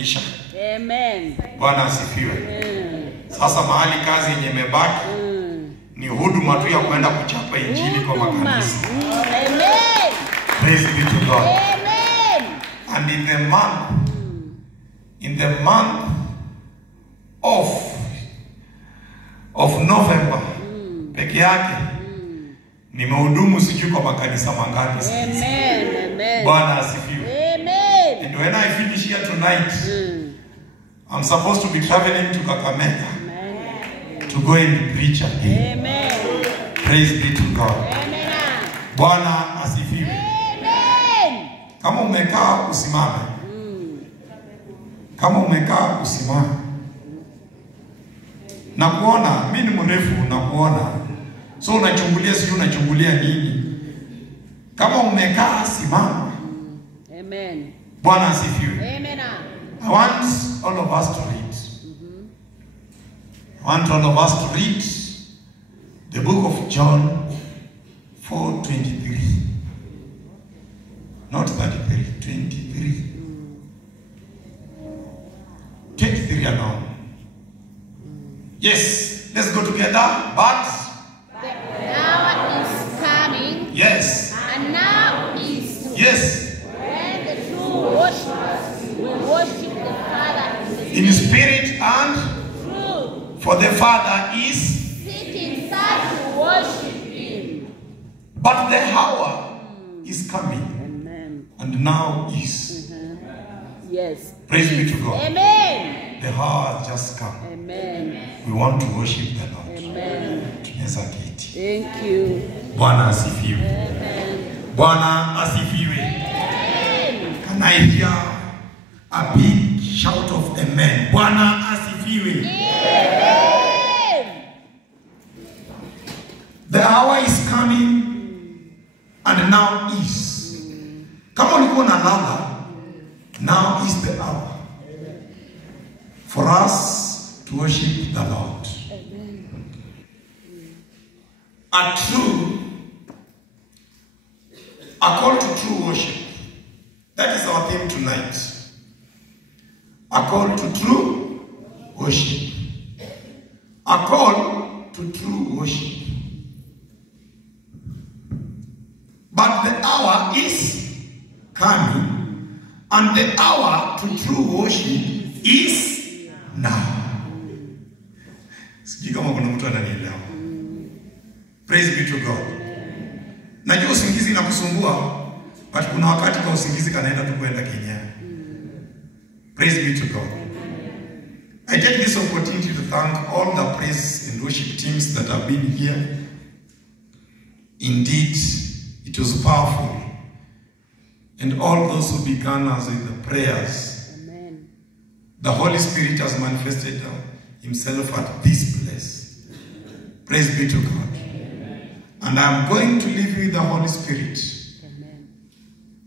imeisha. Amen. Bwana asifiwe. Sasa mahali kazi yenye imebaki ni huduma tu ya kwenda kuchapa injili kwa makanisa. Amen. Praise be to God. Amen. And in the month of November peke yake nimehudumu sijui kwa makanisa mangapi. Amen. Amen. Bwana asifiwe. Amen. And when I finish here tonight, I'm supposed to be traveling to Kakamega to go and preach again. Amen. Praise be to God. Amen. Bwana asifiwe. Amen. Kama umekaa usimame. Kama umekaa usimame. Na kuona mimi ni mrefu na kuona. So unachungulia sio unachungulia nini? Kama umekaa simama. Amen. Bwana asifiwe. Amen. I want all of us to read. I want all of us to read the book of John 4:23. Not 33, 23. 23 alone. Yes, let's go together. But The hour is coming. yes, And now is yes, when the true worshipers will worship the Father in spirit and true, for the Father is. sitting such to worship Him. But the hour is coming, Amen. and now is. Yes. Praise be to God. Amen. The hour has just come. Amen. We want to worship the Lord. Amen. Tunaweza kiti. Thank you. Bwana asifiwe. Amen. Bwana asifiwe. Amen. Can I hear a big shout of amen? Bwana asifiwe. Amen. The hour is coming and now is. Kama ulikuwa unalala, now is the hour for us to worship the Lord. A call to true worship. That is our theme tonight. A call to true worship. A call to true worship. But the hour is coming, and the hour to true worship is now. Sijui kama kuna mtu ananielewa. Praise be to God. Najua usingizi inakusumbua, but kuna wakati kwa usingizi kanaenda tu kwenda Kenya. Praise be to God. I take this opportunity to thank all the praise and worship teams that have been here. Indeed, it was powerful. And all those who began us with the prayers. Amen. The Holy Spirit has manifested Himself at this place. Praise be to God. And I'm going to leave you with the Holy Spirit. Amen.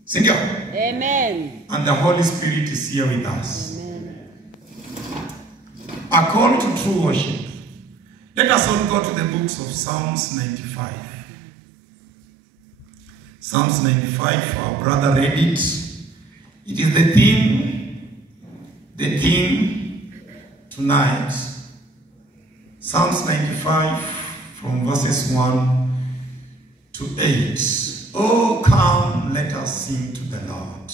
Sing it. Amen. And the Holy Spirit is here with us. Amen. A call to true worship. Let us all go to the books of Psalms 95. Psalms 95, our brother read it. It is the theme tonight. Psalms 95 from verses 1 to 8. Oh, come, let us sing to the Lord.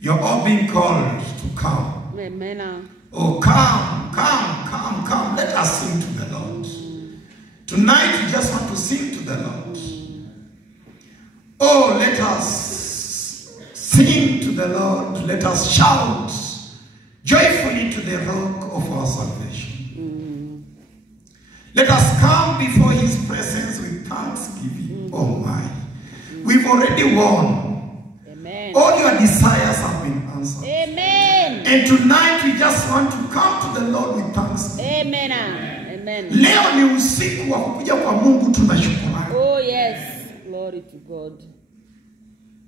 You're all being called to come. Amen. Oh, come, come, come, come. Let us sing to the Lord. Tonight, we just want to sing to the Lord. Oh, let us sing to the Lord. Let us shout joyfully to the rock of our salvation. Let us come before His presence with thanksgiving. Oh, my. We've already won. Amen. All your desires have been answered. Amen. And tonight we just want to come to the Lord with thanksgiving. Amen. Amen. Leo ni usiku wa kuja kwa Mungu tunashukrani. Oh yes. Glory to God.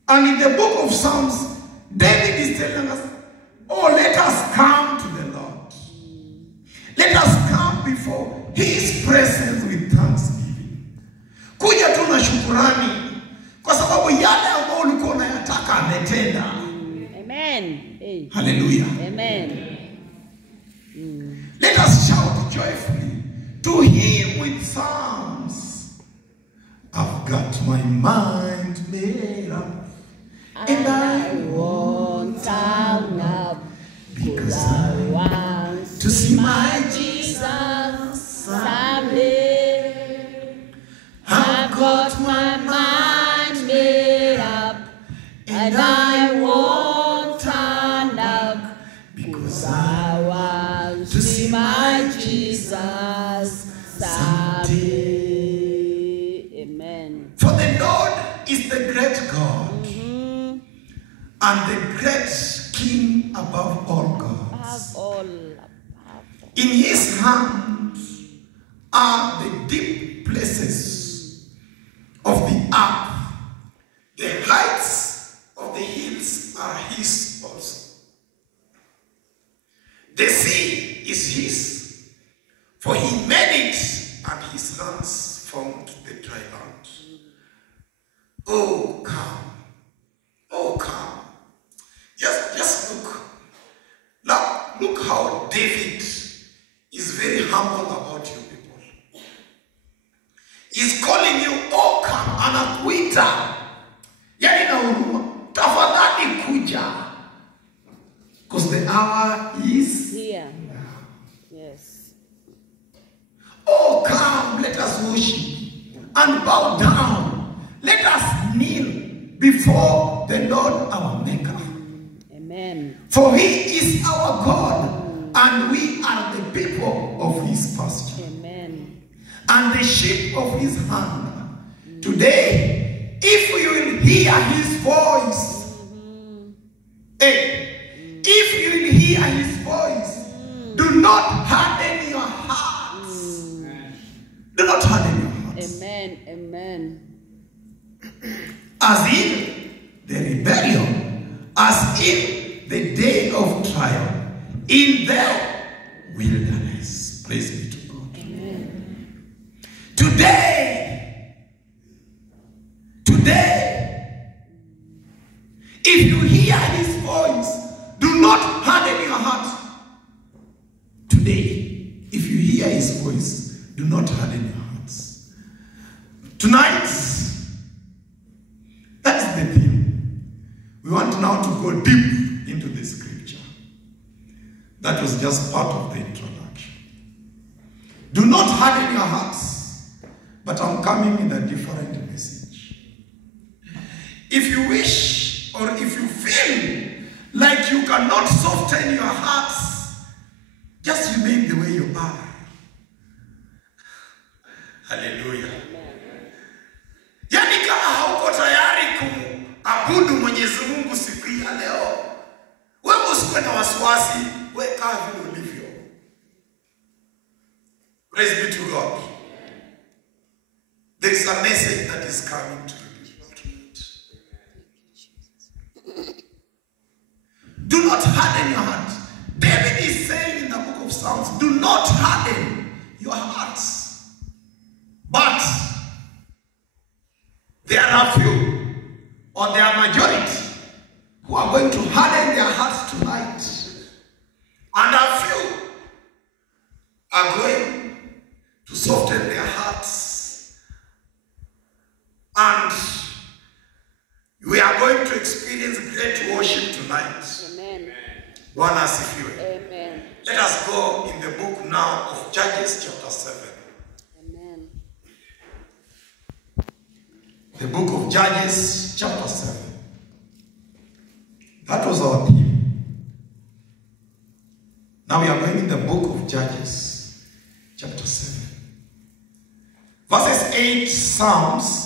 And in the book of Psalms, David is telling us, oh, let us come to the Lord. Let us come before His presence with thanksgiving. Kuja tu na shukrani kwa sababu yale ambayo ulikuwa unayataka ametenda. Amen. Hey. Hallelujah. Amen. Amen. Let us shout joyfully to him with psalms. I've got my mind made up, and I won't turn up, because I I want to see my Jesus someday. I've got my mind made up, and I won't turn up, because I want to see my Jesus someday. Amen. For the Lord is the great God and the great King above all gods. Above all. In his hand are the deep places of the earth. The heights of the hills are his also. The sea is his, for he made it, and his hands formed the dry land. Oh, come. Oh, come. Just look. Look how David is very humble about you people. He's calling you, oh, come, anakuita. Yani na huruma. Tafadhali kuja. Because the hour is Here. Yes. oh, come, let us worship and bow down. Let us kneel before the Lord our Maker. Amen. For he is our God, and we are the people of his pasture, Amen. and the sheep of his hand. Today, if you will hear his voice, if you will hear his voice, do not harden your hearts. Do not harden your hearts. Amen. Amen. As in the rebellion, as in the day of trial, in the wilderness. Praise be to God. Amen. Today, if you hear his voice, do not harden your heart. Today, if you hear his voice, do not harden your hearts. Tonight, that's the theme. We want now to go deep into the scripture. That was just part of the introduction. Do not harden your hearts, but I'm coming with a different message. If you wish, or if you feel like you cannot soften your hearts, just remain the way you are. Hallelujah. Yani kama hauko tayari kuabudu Mwenyezi Mungu siku ya leo, wewe usikuwe na wasiwasi, wewe kaa vile ulivyo. Praise be to God. There is a message that is coming to you. Do not harden your heart. David is saying in the book of Psalms, do not harden your hearts. But there are few, or there are majority, who are going to harden their hearts tonight. And a few are going to soften their hearts. And we are going to experience great worship tonight. Amen. Bwana asifiwe. Amen. Let us go in the book now of Judges chapter 7. Amen. The book of Judges chapter 7. That was our theme. Now we are going in the book of Judges chapter 7. Verses 8 Psalms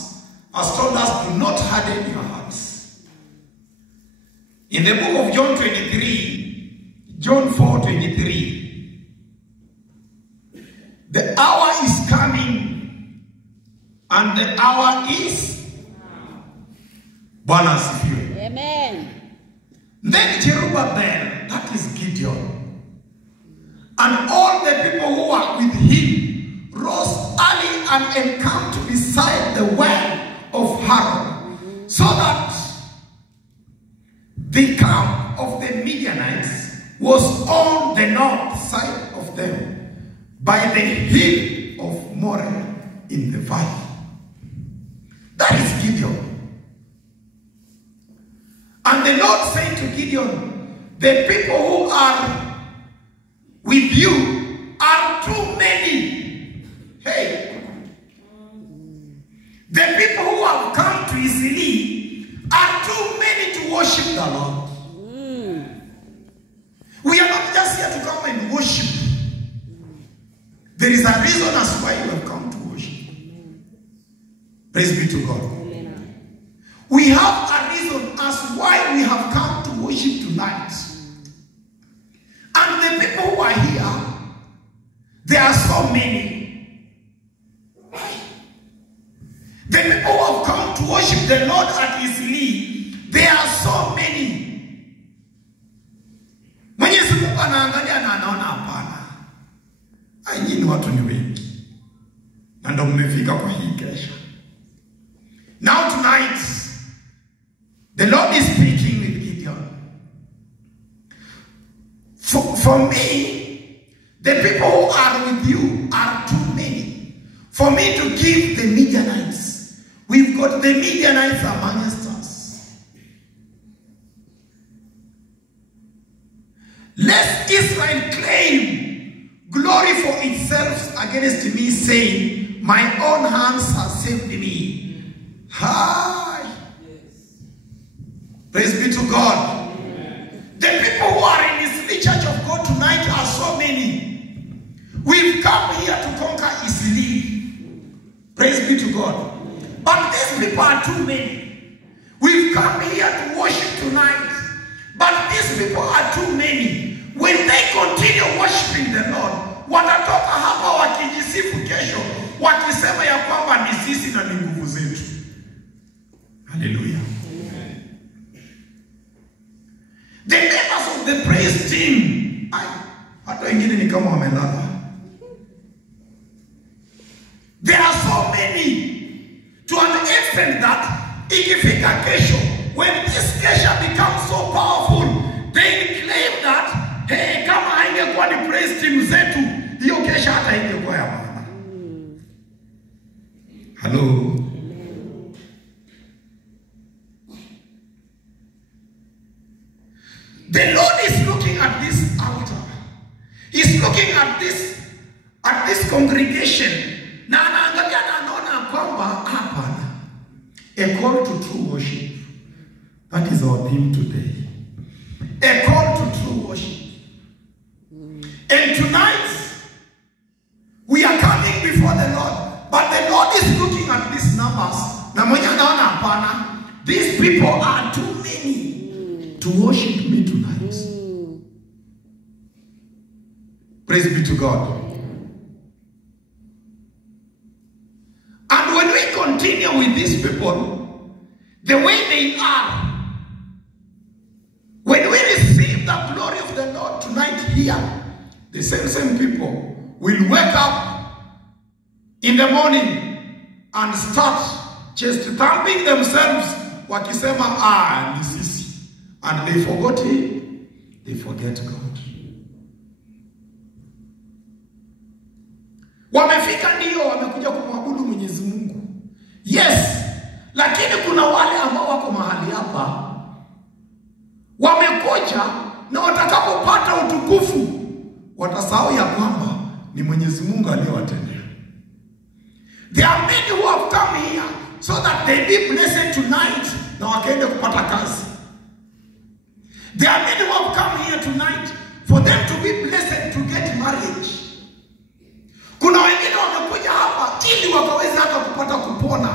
has told us, do not harden your hearts. In the book of John 4:23, the hour is coming, and the hour is Bwana asifiwe. Amen. Then Jerubbaal, that is Gideon, and all the people who were with him rose early and encamped beside the well of Haran, so that the camp of the Midianites was on the north side of them, by the hill of Moreh in the valley. That is Gideon. And the Lord said to Gideon, the people who are with you are too many. Hey, the people who have come to Israel are too many to worship the Lord. We are not just here to come and worship. There is a reason as why you have come to worship. Praise be to God. We have a reason as why we have come to worship tonight. And the people who are here, there are so many. The people who have come to worship the Lord at His knee, there are so many. Mwenyezi Mungu anaangalia na anaona hapana. Nyinyi watu ni wengi. Na ndio mmefika kwa hii kesha. Now tonight, the Lord is speaking with Gideon. For me, the people who are with you are too many. For me to give the Midianites, we've got the Midianites amongst us. Lest Israel claim glory for itself against me, saying, my own hands have saved me. Hi. Praise be to God. Amen. The people who are in this church of God tonight are so many. We've come here to conquer Israel. Praise be to God. But these people are too many. We've come here to worship tonight. But these people are too many. When they continue worshiping the Lord, watatoka hapa wakijisifu kesho, wakisema ya kwamba ni sisi na ni nguvu zetu. Hallelujah. The members of the praise team, hata wengine ni kama wamelala. There are so many, to an extent that ikifika kesho, when this kesha becomes so powerful, they claim that hey, kama haingekuwa ni praise team zetu, hiyo kesha hata ingekuwa ya maana. Hello. The Lord is looking at this altar. He's looking at this congregation. Na anaangalia na anaona kwamba hapana. A call to true worship. That is our theme today. A call to true worship. And tonight, we are coming before the Lord. But the Lord is looking at these numbers. Na mwenye anaona hapana. These people are too many to worship me tonight. Praise be to God. And when we continue with these people, the way they are, when we receive the glory of the Lord tonight here, the same people will wake up in the morning and start just thumping themselves, wakisema, ni sisi. And they forgot Him, they forget God. Wamefika ndio wamekuja kumwabudu Mwenyezi Mungu. Yes, lakini kuna wale ambao wako mahali hapa wamekuja na watakapopata utukufu watasahau ya kwamba ni Mwenyezi Mungu aliyowatendea. There are many who have come here so that they be blessed tonight na wakaende kupata kazi. There are many who have come here tonight for them to be blessed to get marriage. Kuna wengine wamekuja hapa ili wakaweze hata kupata kupona.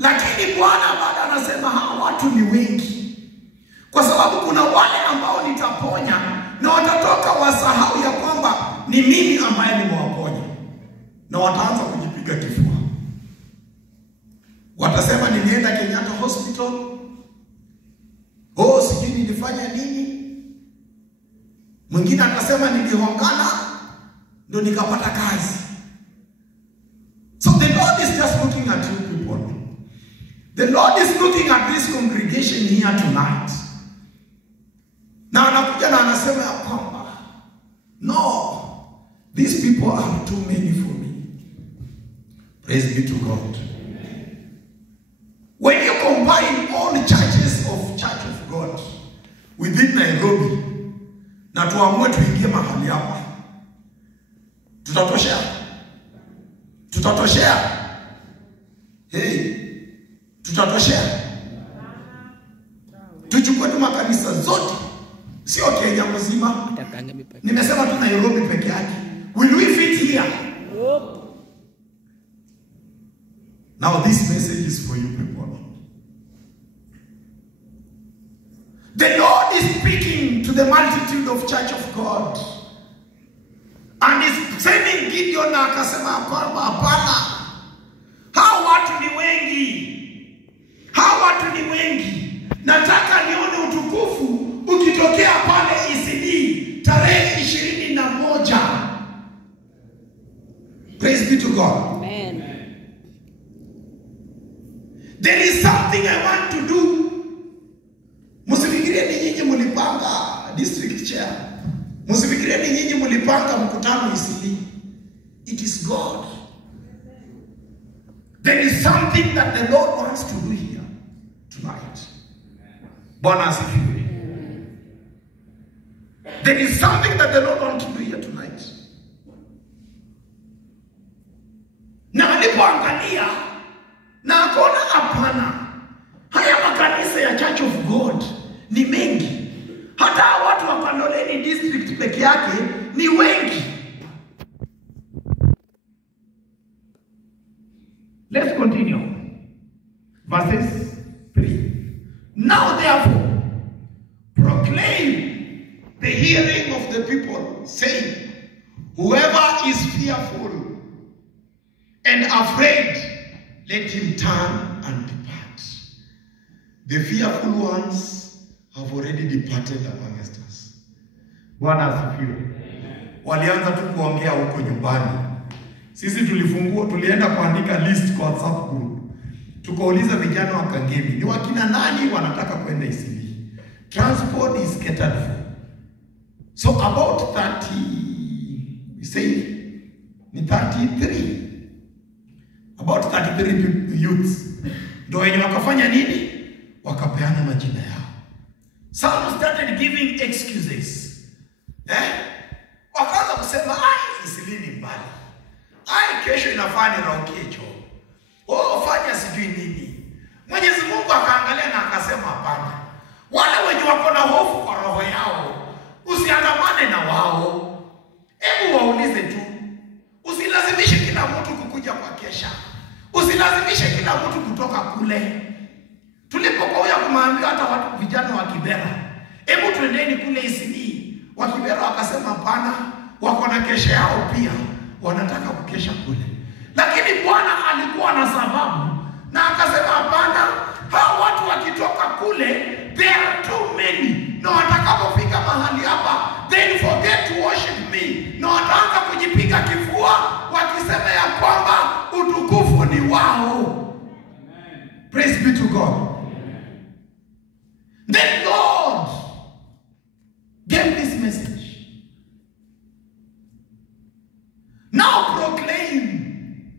Lakini Bwana bado anasema hawa watu ni wengi. Kwa sababu kuna wale ambao nitaponya na watatoka wasahau ya kwamba ni mimi ambaye nimewaponya. Na wataanza kujipiga kifua. Watasema nilienda Kenyatta Hospital. Sijui nilifanya nini. Mwingine atasema nilihongana ndo nikapata kazi. So the Lord is just looking at you people. The Lord is looking at this congregation here tonight. Na anakuja na anasema ya kwamba These people are too many for me. Praise be to God. When you combine all the churches of Church of God within Nairobi, na tuamue tuingie mahali hapa, tutatoshea? Tutatoshea? Hey, tutatoshea? Tuchukue tu makanisa zote, sio Kenya mzima. Nimesema tu Nairobi peke yake. Will we fit here? Now this message is for you people. The Lord is speaking to the multitude of Church of God. And is sending Gideon na akasema kwamba hapana. Hao watu ni wengi. Hao watu ni wengi. Nataka nione utukufu ukitokea pale ECD tarehe 21. Praise be to God. Amen. There is something I want to do. Msifikirie ni nyinyi mlipanga district chair. Msifikirie ni nyinyi mlipanga mkutano ECD. It is God. There is something that the Lord wants to do here tonight. Bwana asifiwe. There is something that the Lord wants to do here tonight. Na alipoangalia na akaona hapana, haya makanisa ya Church of God ni mengi. Hata watu wa Kandoleni district peke yake ni wengi. Let's continue. Verses 3. Now therefore, proclaim the hearing of the people, saying, whoever is fearful and afraid, let him turn and depart. The fearful ones have already departed amongst us. Bwana asifiwe. Walianza tu kuongea huko nyumbani. Sisi tulienda kuandika list kwa WhatsApp group. Tukauliza vijana wa Kangemi, ni wakina nani wanataka kwenda ECD? Transport is catered for. So about 30, we say, ni 33. About 33 youths. Ndio wenye wakafanya nini? Wakapeana majina yao. Some started giving excuses. Wakaanza kusema, ECD ni mbali. Kesho inafanya raukecho. Fanya sijui nini. Mwenyezi Mungu akaangalia na akasema hapana. Wale wenye wako na hofu kwa roho yao, usiandamane na wao. Hebu waulize tu. Usilazimishe kila mtu kukuja kwa kesha. Usilazimishe kila mtu kutoka kule. Tulipokuwa kumwambia hata watu vijana wa Kibera, hebu twendeni kule ECD. Wa Kibera wakasema hapana, wako na kesha yao pia. Wanataka kukesha kule. Lakini Bwana alikuwa na sababu na akasema hapana, hao watu wakitoka kule, there are too many. Na watakapofika mahali hapa, they forget to worship me. Na wataanza kujipiga kifua wakisema ya kwamba utukufu ni wao. Praise be to God. Then God gave this message. Now proclaim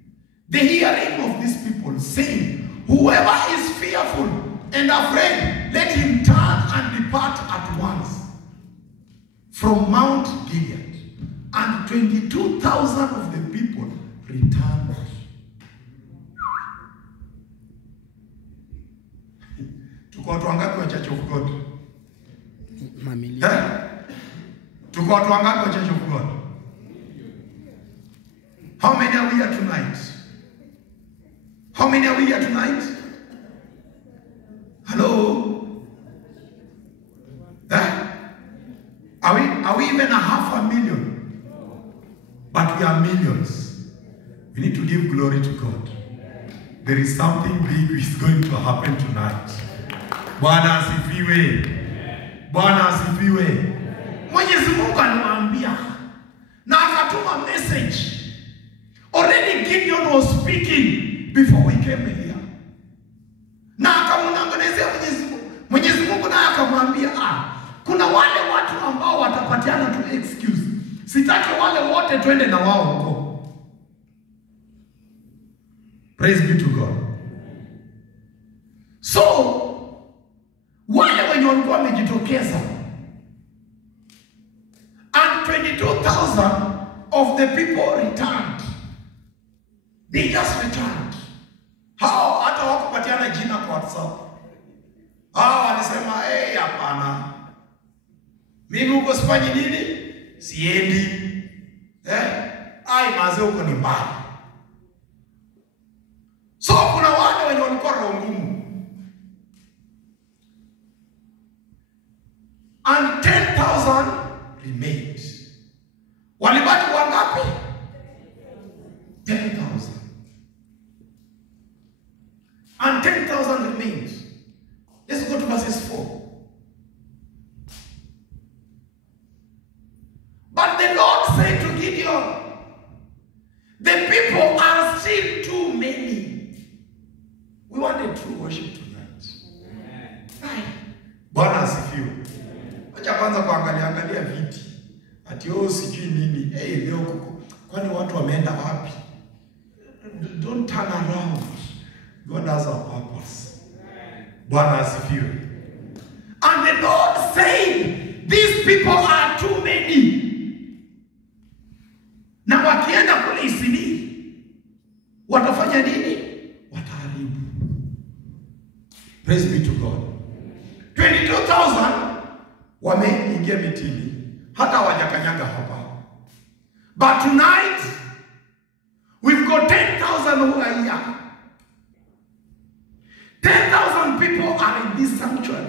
the hearing of these people, saying, whoever is fearful and afraid, let him turn and depart at once from Mount Gilead. And 22,000 of the people returned. Tuko watu wangapi wa Church of God? Tuko watu wangapi wa Church of God? How many are we here tonight? How many are we here tonight? Hello? Are we even 500,000? But we are millions. We need to give glory to God. There is something big is going to happen tonight. Bwana asifiwe. Bwana asifiwe. Mwenyezi Mungu anawaambia na akatuma message. Already Gideon was speaking before we came here. Na akamnangonezea Mwenyezi Mungu na akamwambia kuna wale watu ambao watapatiana tu excuse. Sitaki wale wote twende na wao huko. Praise be to God. So wale wenye walikuwa wamejitokeza, and 22,000 of the people returned. They just returned. Hao hata wakupatiana jina kwa WhatsApp. Hao walisema hapana, mimi huko sifanyi nini, siendi. Maze huko ni mbali. So kuna wale wenye walikuwa roho ngumu. And 10,000 remained. Walibaki wangapi? 10,000. And 10,000 remained. Let's go to verses 4. But the Lord said to Gideon, the people are still too many. We want a true worship tonight. Bwana asifiwe. Acha kwanza kuangalia viti. Ati sijui nini. Leo kuko. Kwani watu wameenda wapi? Don't turn around. God has a purpose. Bwana asifiwe. And the Lord said, these people are too many. Na wakienda kule Isili, watafanya nini? Wataharibu. Praise be to God. 22,000 wameingia mitini, hata hawajakanyaga hapa. But tonight we've got 10,000 who are here. 10,000 people are in this sanctuary.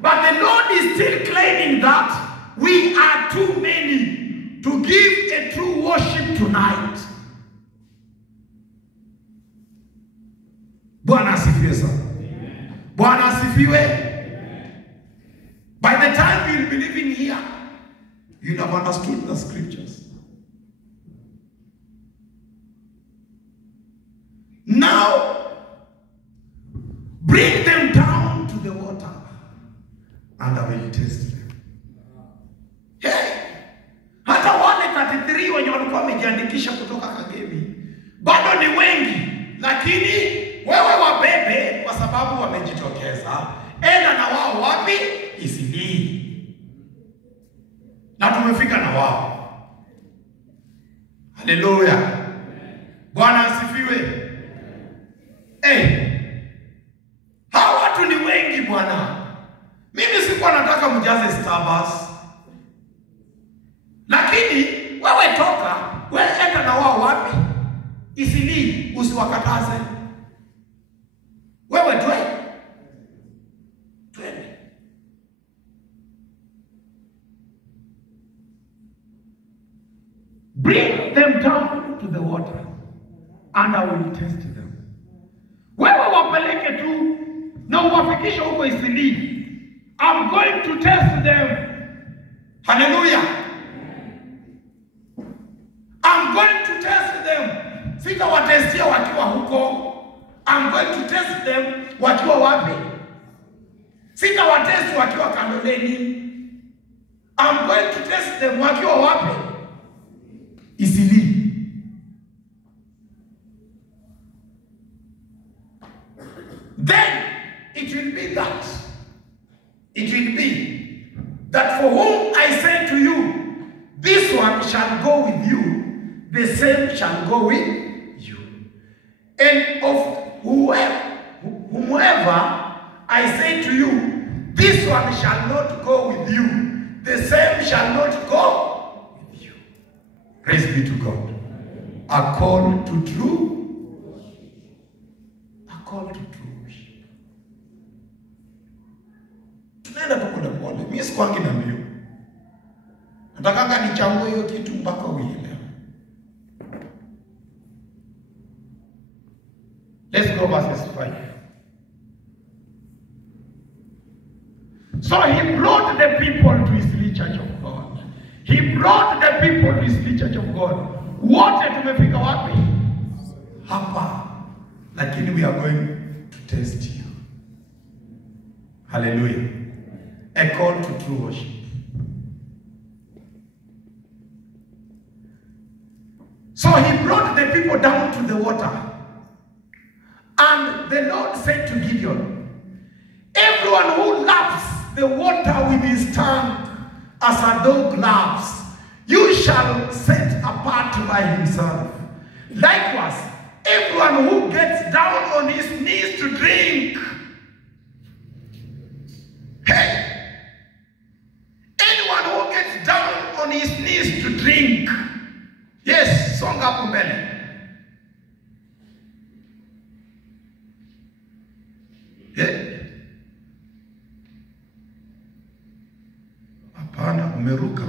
But the Lord is still claiming that we are too many to give a true worship tonight. Bwana asifiwe sana. Bwana asifiwe. By the time you'll be living here, you'll have understood the scriptures. Now, bring them down to the water, and I will test them. Hata wale 33 wenye walikuwa wamejiandikisha kutoka Kagemi bado ni wengi, lakini wewe wabebe kwa sababu wamejitokeza. Enda na wao wapi? Isili. Na tumefika na wao. Haleluya. Bwana asifiwe. Hawa watu ni wengi bwana. Mimi sikuwa nataka mjaze Starbucks. Lakini wewe toka, wewe enda na wao wapi? Isili, usiwakataze. Wewe twende. Bring them down to the water, and I will test them. Wewe wapeleke tu na uwafikishe huko Isili. I'm going to test them. Hallelujah. I'm going to test them. Sitawatestia wakiwa huko. I'm going to test them wakiwa wapi? Sitawatest wakiwa Kandoleni. I'm going to test them wakiwa wapi? Isili. Then it will be that. It will be that for whom I say to you, this one shall go with you, the same shall go with you. And of whomever I say to you, this one shall not go with you, the same shall not go with you. Praise be to God. A call to true. A call to true worship. Tunaenda pole pole. Mimi sikwangi na mbio. Natakanga nichambue hiyo kitu mpaka uelewe. Let's go verses 5. So he brought the people to his church of God. He brought the people to his church of God. Wote tumefika wapi? Hapa. Lakini we are going to test you. Hallelujah. A call to true worship. So he brought the people down to the water. And the Lord said to Gideon, everyone who laps the water with his tongue as a dog laps, you shall set apart by himself. Likewise, everyone who gets down on his knees to drink. Hey! Anyone who gets down on his knees to drink. Yes, songa hapo mbele. Hapana, umeruka.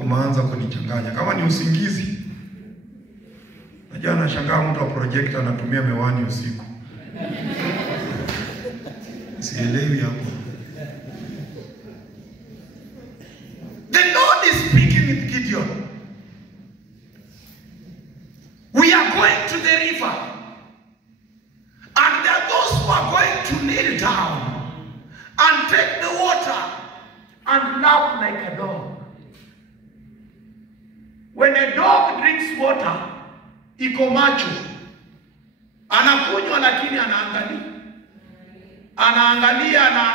Umeanza kunichanganya. Kama ni usingizi. Najua nashangaa mtu wa projector anatumia miwani usiku. Sielewi hapo. The Lord is speaking with Gideon. We are going to the river. And there are those who are going to kneel down and take the water and lap like a dog. When a dog drinks water, iko macho. Anakunywa lakini anaangalia. Anaangalia na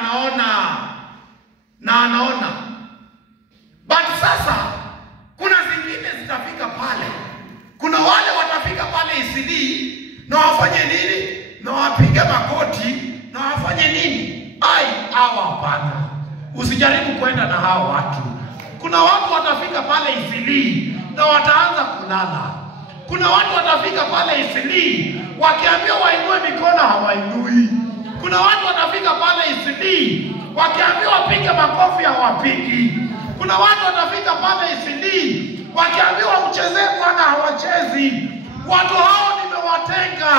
anaona. But sasa, kuna zingine zitafika pale. Kuna wale watafika pale isidi, na wafanye nini? Na wapige makoti, na wafanye nini? Hawa hapana. Usijaribu kwenda na hao watu. Kuna watu watafika pale isidi, na wataanza kulala. Kuna watu watafika pale isidi, wakiambiwa wainue mikono hawainui. Kuna watu watafika pale isidi, wakiambiwa wapige makofi hawapigi. Kuna watu watafika pale isidi, wakiambiwa mchezee Bwana hawachezi. Watu hao nimewatenga.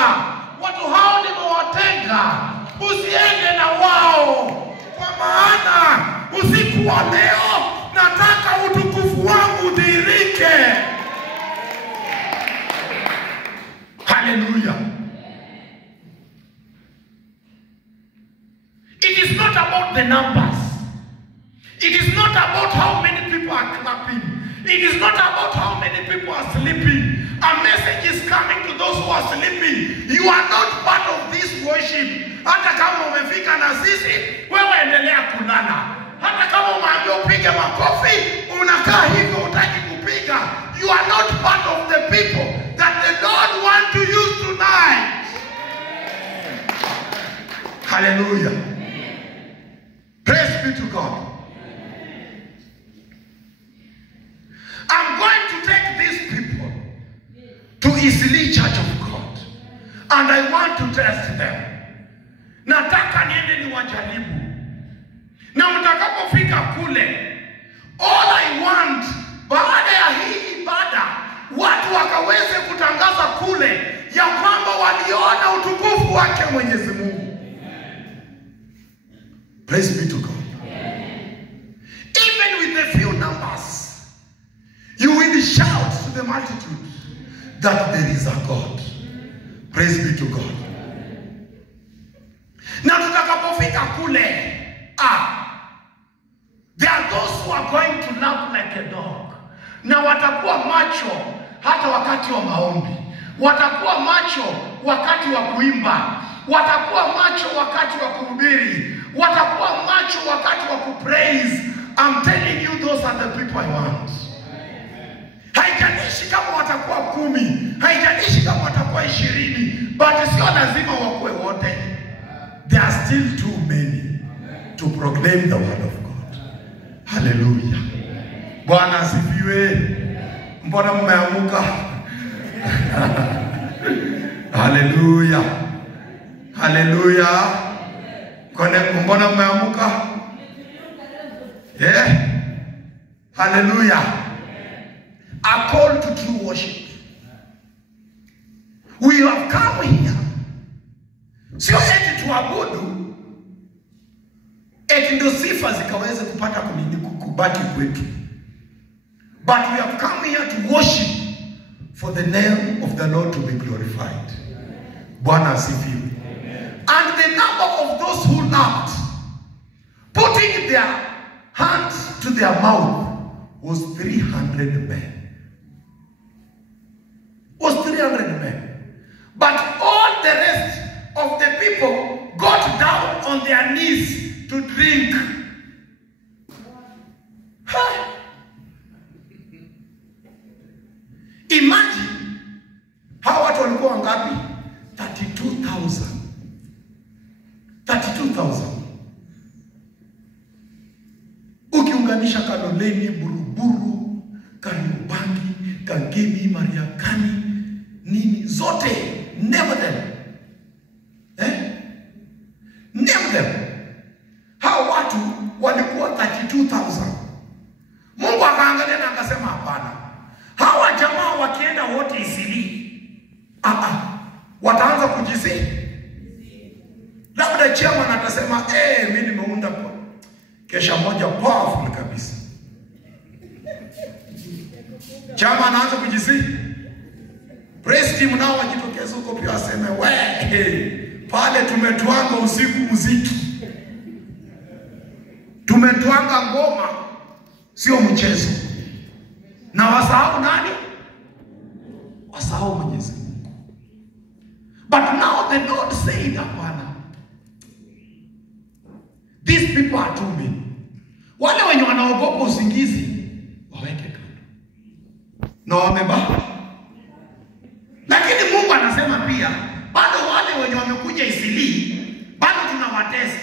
Watu hao nimewatenga. Usiende na wao. Kwa maana usiku wa leo nataka utukufu wangu udhihirike. Hallelujah. It is not about the numbers. It is not about how many people are clapping. It is not about how many people are sleeping. A message is coming to those who are sleeping. You are not part of this worship. Hata kama umefika na sisi, wewe endelea kulala. Hata kama umeambiwa upige makofi, unakaa hivyo hutaki kupiga. You are not part of the people that the Lord wants to use tonight. Hallelujah. Praise be to God. I'm going to take these people to Eastleigh Church of God. And I want to test them. Nataka niende niwajaribu. Na mtakapofika kule, all I want, baada ya hii ibada, watu wakaweze kutangaza kule ya kwamba waliona utukufu wake Mwenyezi Mungu. Praise be to God. Even with the few numbers, you will shout to the multitude that there is a God. Praise be to God. Na tutakapofika kule, there are those who are going to lap like a dog. Na watakuwa macho hata wakati wa maombi. Watakuwa macho wakati wa kuimba. Watakuwa macho wakati wa kuhubiri. Watakuwa macho wakati wa kupraise. I'm telling you, those are the people I want. Haijalishi kama watakuwa 10, haijalishi kama watakuwa 20, but sio lazima wakuwe wote. There are still too many to proclaim the word of God. Hallelujah. Bwana asifiwe. Mbona mmeamuka? Hallelujah. Hallelujah. Mbona mmeamuka? Yeah. Hallelujah. A call to true worship. We have come here. Sio eti tuabudu, eti ndo sifa zikaweze kupata kubaki kwetu. But we have come here to worship for the name of the Lord to be glorified. Bwana asifiwe. And the number of those who laughed, putting their hands to their mouth, was 300 men. Imagine hawa watu walikuwa wangapi? 32,000. 32,000. Ukiunganisha Kaloleni, Buruburu, Kariobangi, Kangemi, Mariakani, nini zote, name them. Name them. Hao watu walikuwa 32,000. Mungu akaangalia na akasema hapana. Hawa jamaa wakienda wote Isili, wataanza kujisi. Labda chairman atasema, mimi nimeunda kesha moja powerful kabisa. Chama anaanza kujisi. Praise team nao wajitokeza huko pia waseme, pale tumetwanga usiku muziki. Tumetwanga ngoma, sio mchezo. Na wasahau nani? Wasahau Mwenyezi Mungu. But now the Lord said, hapana. These people are too many. Wale wenye wanaogopa usingizi waweke kando. Na wamebaki. Lakini Mungu anasema pia, bado wale wenye wamekuja Isili, bado tunawatest.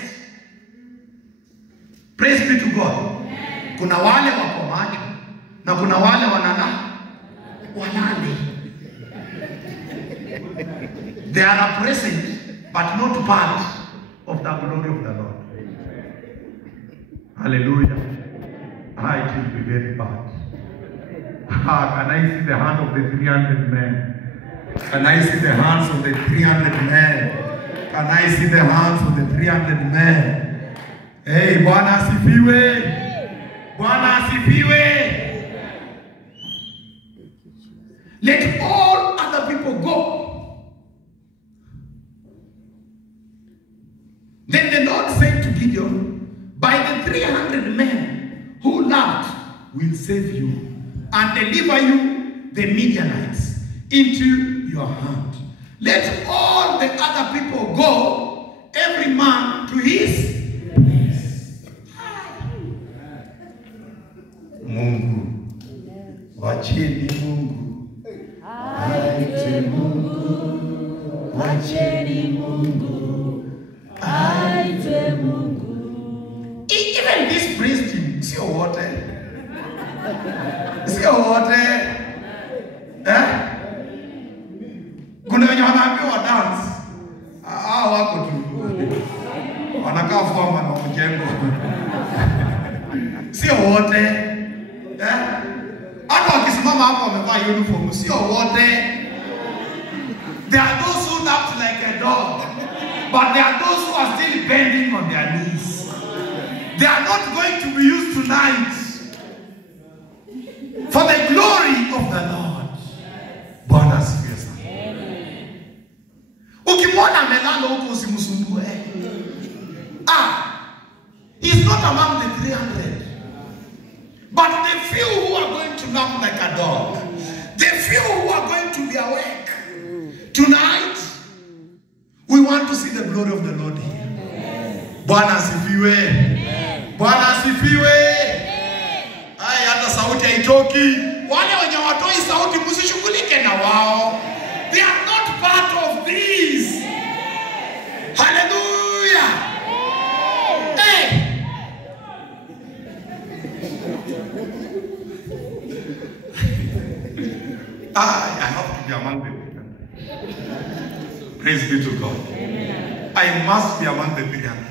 Praise be to God. Kuna wale wako macho na kuna wale walale. They are present but not part of the glory of the Lord. Hallelujah. It will be very bad. Can I see the hand of the 300 men? Can I see the hands of the 300 men? Can I see the hands of the 300 men? Hey, Bwana asifiwe. Bwana asifiwe. Let all other people go. Then the Lord said to Gideon, by the 300 men who laughed will save you and deliver you, the Midianites, into your hand. Let all the other people go, every man to his place. Mungu, wacheni Mungu, aite Mungu, wacheni Mungu, aite Mungu. Even this praise team, sio wote. Sio wote. Kuna wenye wanaambiwa dance. Wako tu. Wanakaa forma na mjengo. Sio wote. Hata wakisimama hapo wamevaa uniform, sio wote. There are those who act like a dog, but there are those who are still bending on their knees. They are not going to be used tonight for the glory of the Lord. Bwana asifiwe sana. Ukimwona amelala huko usimsumbue. He's not among the 300. But the few who are going to nap like a dog, the few who are going to be awake tonight, we want to see the glory of the Lord here. Bwana asifiwe. Bwana asifiwe. Hata sauti haitoki. Wale wenye watoi sauti msishughulike na wao. They are not part of this. Hallelujah. I have to be among them. Praise be to God. I must be among the 300.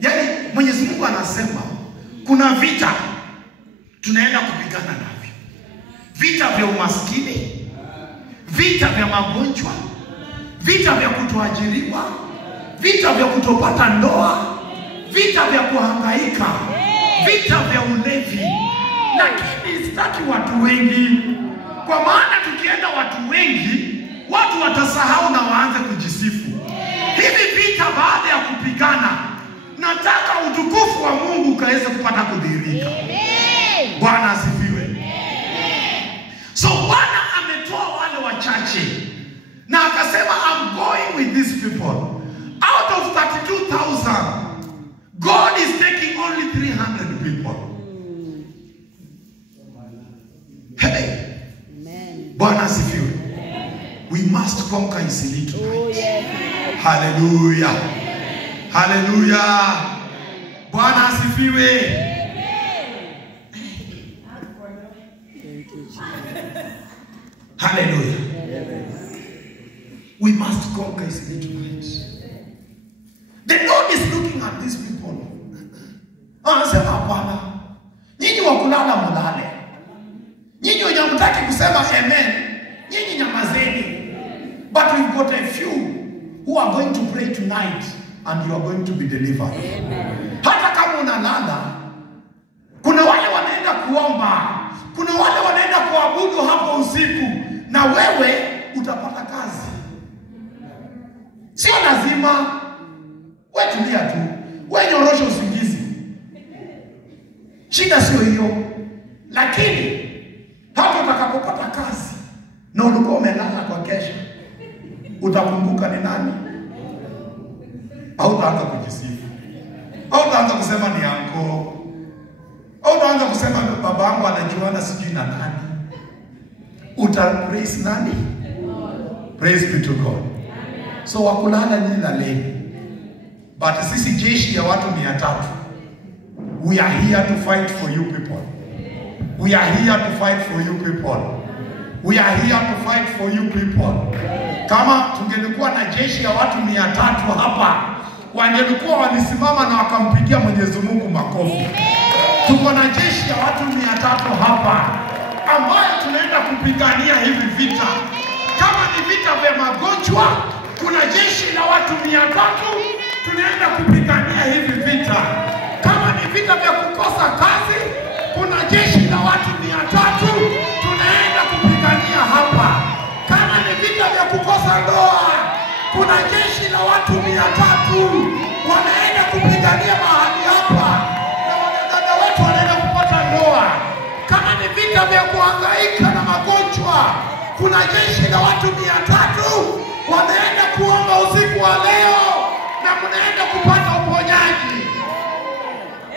Yani Mwenyezi Mungu anasema kuna vita tunaenda kupigana navyo. Vita vya umaskini, vita vya magonjwa, vita vya kutoajiriwa, vita vya kutopata ndoa, vita vya kuhangaika, vita vya ulevi. Lakini sitaki watu wengi, kwa maana tukienda watu wengi, watu watasahau na waanze kujisifu. Hivi vita baada ya kupigana, nataka utukufu wa Mungu ukaweze kupata kudhihirika. Bwana asifiwe. So Bwana ametoa wale wachache na akasema, I'm going with these people. Out of 32,000, God is taking only 300 people. Hey. Amen. Bwana asifiwe. We must conquer Eastleigh tonight. Hallelujah. Hallelujah. Bwana asifiwe. Hallelujah. We must conquer Eastleigh tonight. The Lord is looking at these people. Anasema hapana. Nyinyi wa kulala mulale. Nyinyi wenye mtaki kusema amen. Nyinyi nyamazeni. But we've got a few who are going to pray tonight and you are going to be delivered. Amen. Hata kama unalala, kuna wale wanaenda kuomba, kuna wale wanaenda kuabudu hapo usiku, na wewe utapata kazi. Sio lazima wewe tulia tu, wewe nyorosha usingizi. Shida sio hiyo. Lakini hapo utakapopata kazi na ulikuwa umelala kwa kesha, utakumbuka ni nani? Au utaanza kujisifu? Au utaanza kusema ni yako? Au utaanza kusema babangu anajuana sijui na nani? Utapraise nani? Praise be to God. So wakulala ni laleni. But sisi jeshi ya watu 300. We are here to fight for you people. We are here to fight for you people. We are here to fight for you people. Kama tungelikuwa na jeshi ya watu 300 hapa, wangelikuwa walisimama na wakampigia Mwenyezi Mungu makofi. Tuko na jeshi ya watu 300 hapa ambayo tunaenda kupigania hivi vita. Kama ni vita vya magonjwa, kuna jeshi la watu 300 tunaenda kupigania hivi vita. Kama ni vita vya kukosa kazi, kuna jeshi la watu 300 tunaenda kupigania hapa. Kama ni vita vya kukosa ndoa, kuna jeshi la watu 300 wanaenda kupigania mahali hapa, na wanadada wetu wanaenda kupata ndoa. Kama ni vita vya kuhangaika na magonjwa, kuna jeshi la watu 300 wanaenda kuomba usiku wa leo na mnaenda kupata uponyaji.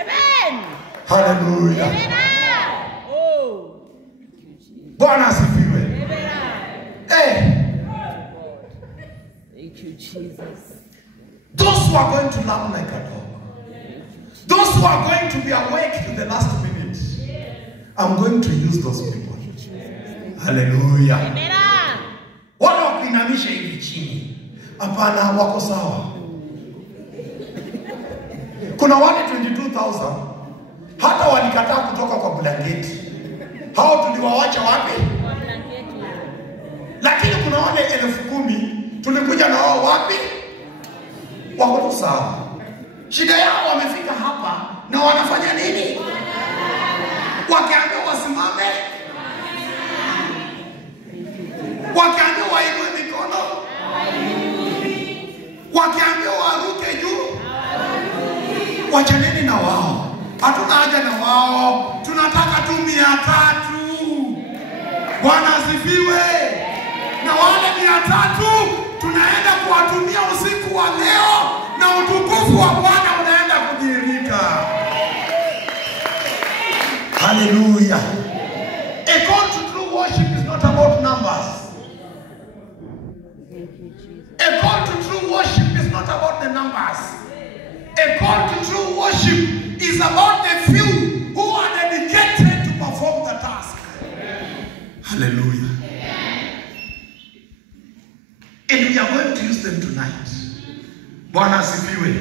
Amen. Hallelujah. Amen. Oh. Bwana asifiwe. Amen. Thank you, Jesus. Those who are going to laugh like a dog, those who are going to be awake to the last minute, I'm going to use those people. Hallelujah. Amen. Wale wakuinamisha hivi chini, hapana, wako sawa. Kuna wale 22,000 hata walikataa kutoka kwa blanketi. Hao tuliwawacha wapi? Kwa blanketi. Lakini kuna wale 10,000 tulikuja na wao wapi? Wako sawa. Shida yao wamefika hapa na wanafanya nini? Wakiambiwa wasimame, wakiambiwa wainue mikono, wakiambiwa waruke juu, wachaneni na wao. Hatuna haja na wao, tunataka tu 300. Bwana asifiwe. Na wale 300 tunaenda kuwatumia usiku wa leo, na utukufu wa Bwana unaenda kudhihirika. Hallelujah. A call to true worship is not about numbers. A call to true worship is not about the numbers. A call to true worship is about the few who are dedicated to perform the task. Hallelujah. And we are going to use them tonight. Bwana asifiwe.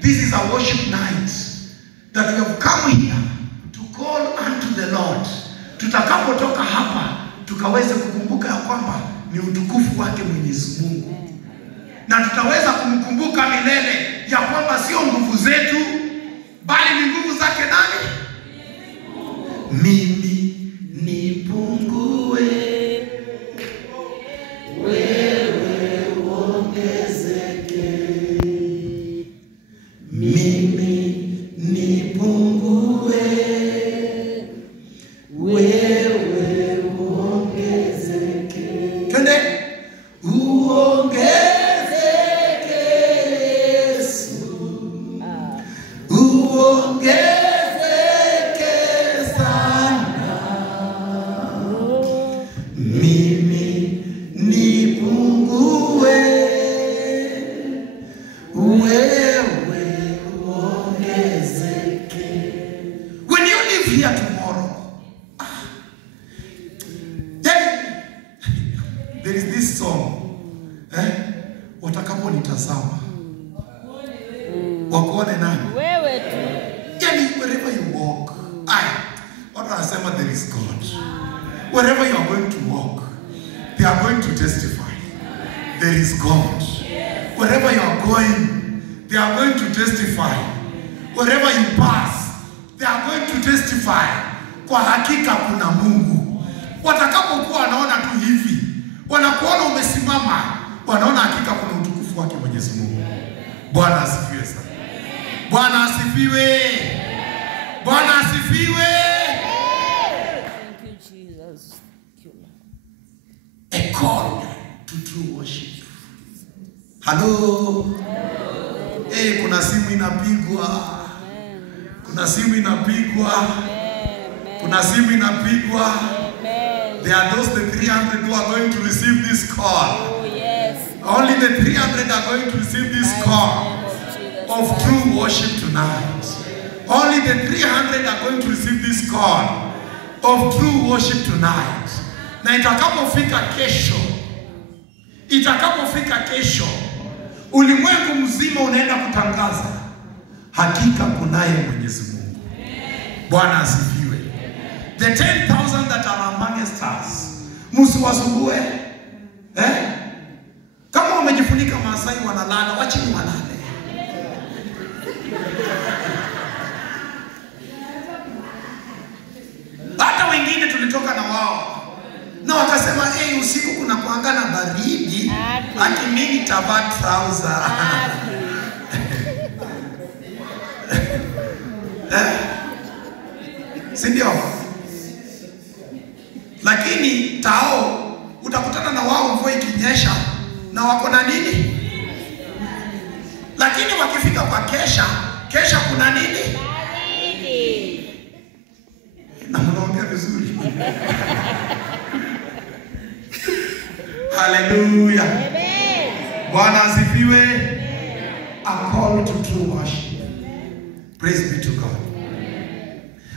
This is a worship night that we have come here to call unto the Lord. Tutakapotoka hapa, tukaweze kukumbuka ya kwamba ni utukufu wake Mwenyezi Mungu. Na tutaweza kumkumbuka milele ya kwamba sio nguvu zetu, bali ni nguvu zake nani? Mimi nipungue, wewe uongezeke. Mimi nipungue, wewe uongezeke. Twende. Uongezeke Yesu, uongezeke sana. Mimi There is this song. Watakapo nitazama. Wakuone nani? Wewe tu. Yani wherever you walk. What I say, there is God. Wherever you are going to walk, they are going to testify. There is God. Wherever you are going, they are going to testify. Wherever you pass, they are going to testify. Kwa hakika kuna Mungu. Watakapokuwa wanaona tu hivi, wanakuona umesimama, wanaona hakika kuna utukufu wake Mwenyezi Mungu. Bwana asifiwe sana. Bwana asifiwe. Bwana asifiwe. Thank you, Jesus. A call to true worship. Hello. Kuna simu inapigwa. Kuna simu inapigwa. Kuna simu inapigwa. There are those the 300 who are going to receive this call. Oh, yes. Only the 300 are going to receive this call of true worship tonight. Only the 300 are going to receive this call of true worship tonight. Na itakapofika kesho, ulimwengu mzima unaenda kutangaza hakika kunaye Mwenyezi Mungu. Bwana asifiwe. The 10,000 that are amongst us, msiwasumbue. Kama wamejifunika Maasai wanalala, wachini walale. Hata wengine tulitoka na wao. Na wakasema, usiku kuna kuangana baridi, ati mimi tavaa trouser. Sindio? Lakini tao utakutana na wao mvua ikinyesha na wako na nini? Lakini wakifika kwa kesha kuna nini? Na mnaongea vizuri. Hallelujah. Amen. Bwana asifiwe. A call to true worship. Praise be to God.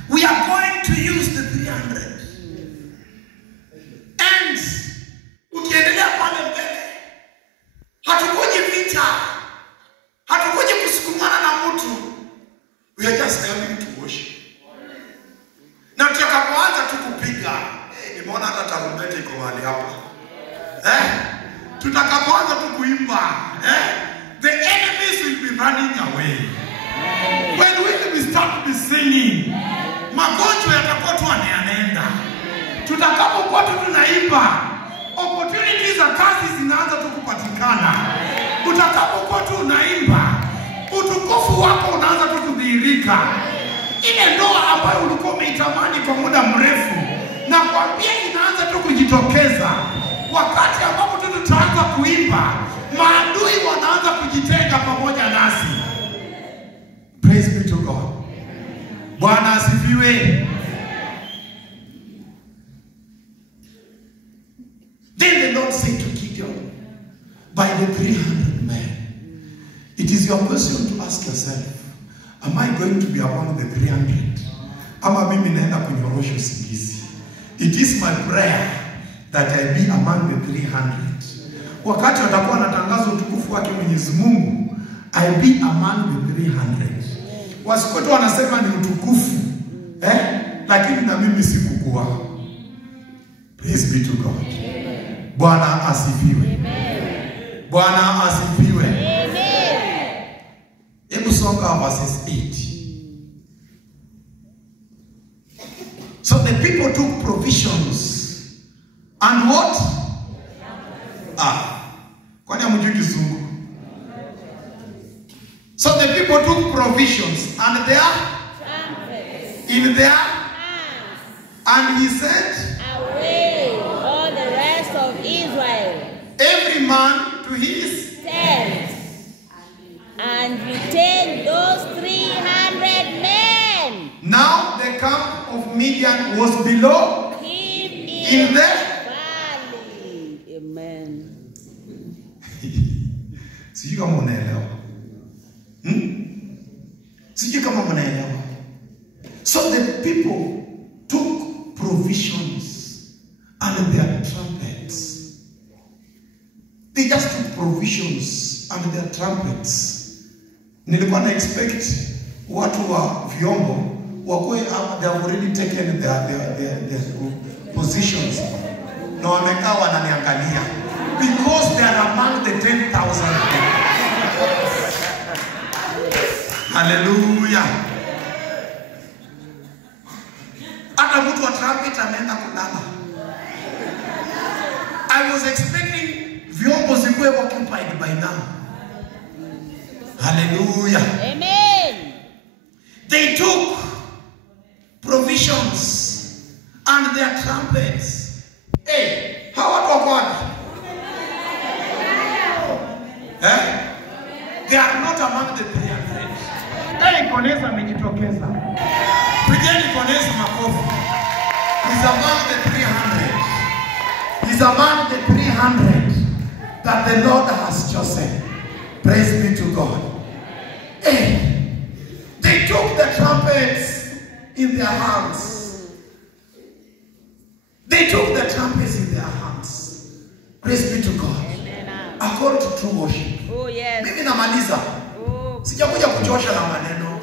We are going to use the 300. And ukiendelea pale mbele, hatukuji vita, hatukuji kusukumana na mtu. We are just coming to worship. Na tutakapoanza tu kupiga, nimeona hata tarumbeta iko mahali hapa. Tutakapoanza tu kuimba, the enemies will be running away. When we start to be singing, magonjwa yatakuwa tu yanaenda. Tutakapokuwa tu tunaimba, opportunities za kazi zinaanza tu kupatikana. Utakapokuwa tu unaimba, utukufu wako unaanza tu kudhihirika. Ile ndoa ambayo ulikuwa umeitamani kwa muda mrefu, na kwambia inaanza tu kujitokeza. Wakati ambapo tu tutaanza kuimba, maadui wanaanza kujitenga pamoja nasi. Praise be to God. Bwana asifiwe. Then the Lord said to Gideon, by the 300 men, it is your question to ask yourself, am I going to be among the 300? Ama mimi naenda kunyorosha usingizi. It is my prayer that I be among the 300. Wakati watakuwa natangaza utukufu wake Mwenyezi Mungu, I be among the 300. Wasikoto wanasema ni utukufu, lakini na mimi sikukuwa. Praise be to God. Bwana asifiwe. Bwana asifiwe. Hebu songa verses 8. So the people took provisions and what? Kwani hamjui Kizungu? So the people took provisions and in their hands, and he said, away all the rest of Israel, every man to his tent, and retain those 300 men. Now the camp of Midian was below him in the valley. Amen. Sijui kama unaelewa. Sijui kama mnaelewa. So the people took provisions and their trumpets provisions and their trumpets. Nilikuwa na expect watu wa vyombo wakuwe they have already taken their positions. Na wamekaa wananiangalia because they are among the 10,000. Hallelujah. Hata mtu wa trumpet ameenda kulala. I was expecting vyombo zikuwe occupied by now. Hallelujah. Amen. They took provisions and their trumpets. Hey, how about God? They are not among the 300. Hey, Koneza amejitokeza. Pigeni Koneza makofi. He's among the 300. He's among the 300 that the Lord has chosen. Praise be to God. Hey, they took the trumpets in their hands. They took the trumpets in their hands. Praise be to God. According to true worship. Oh yes. Mimi namaliza. Oh. Sijakuja kuchosha na maneno.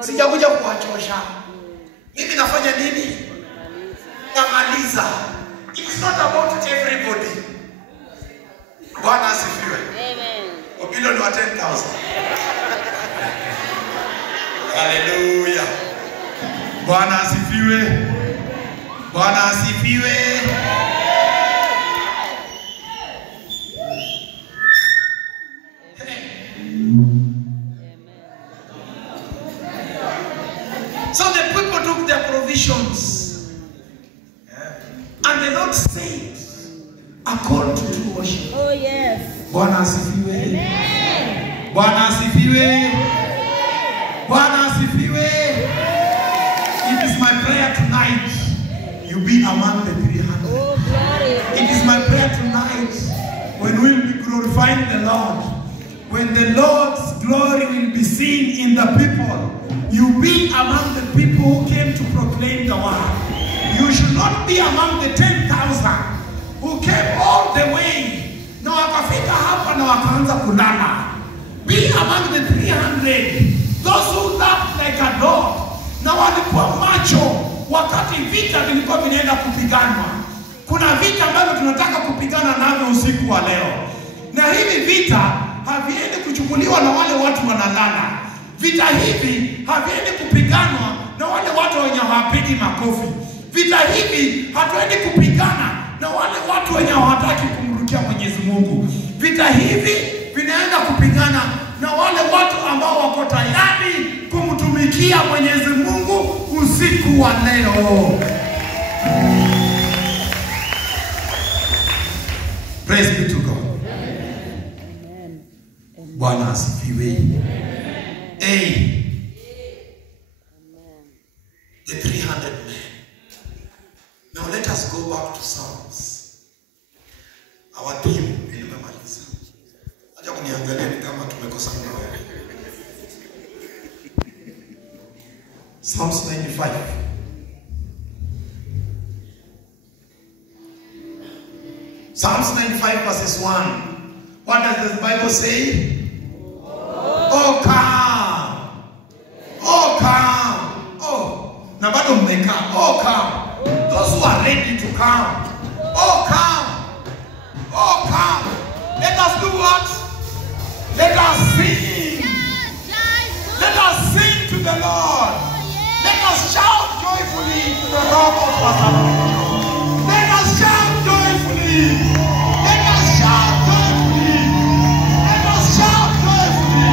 Sijakuja kuwachosha. Mimi nafanya nini? Namaliza. It's not about everybody. Bwana asifiwe. Amen. Wabilioni wa 10,000. Hallelujah. Bwana asifiwe. Bwana asifiwe. So the people took their provisions. And the Lord said, according to true worship. Oh yes. Bwana asifiwe. Amen. Bwana asifiwe. Bwana asifiwe. It is my prayer tonight you be among the 300. Oh glory. It is my prayer tonight when we will be glorifying the Lord, when the Lord's glory will be seen in the people, you be among the people who came to proclaim the word. You should not be among the 10,000 who came all the way na wakafika hapa na wakaanza kulala. Be among the 300, those who laughed like a dog, na walikuwa macho wakati vita vilikuwa vinaenda kupiganwa. Kuna vita ambavyo tunataka kupigana navyo usiku wa leo, na hivi vita haviendi kuchukuliwa na wale watu wanalala. Vita hivi haviendi kupiganwa na wale watu wenye hawapigi makofi. Vita hivi hatuendi kupigana na wale watu wenye hawataki kumrukia Mwenyezi Mungu. Vita hivi vinaenda kupigana na wale watu ambao wako tayari kumtumikia Mwenyezi Mungu usiku wa leo. Praise be to God. Amen. Bwana asifiwe. Hey. The 300 men. Now let us go back to Psalms. Our theme nimemaliza. Acha kuniangalia ni kama tumekosa muda. Psalms 95. Psalms 95 verses 1. What does the Bible say? Oh come. Oh come. Oh. Na bado mmekaa. Oh come. Those who are ready to come. Oh come. Oh come. Let us do what? Let us sing. Let us sing to the Lord. Let us shout joyfully to the rock of Passover. Let us shout joyfully. Let us shout joyfully. Let us shout joyfully.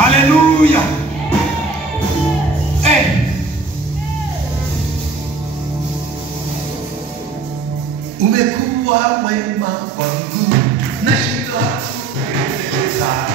Hallelujah. Hey. Umekuwa mwema kwangu, nashindwa kueleza.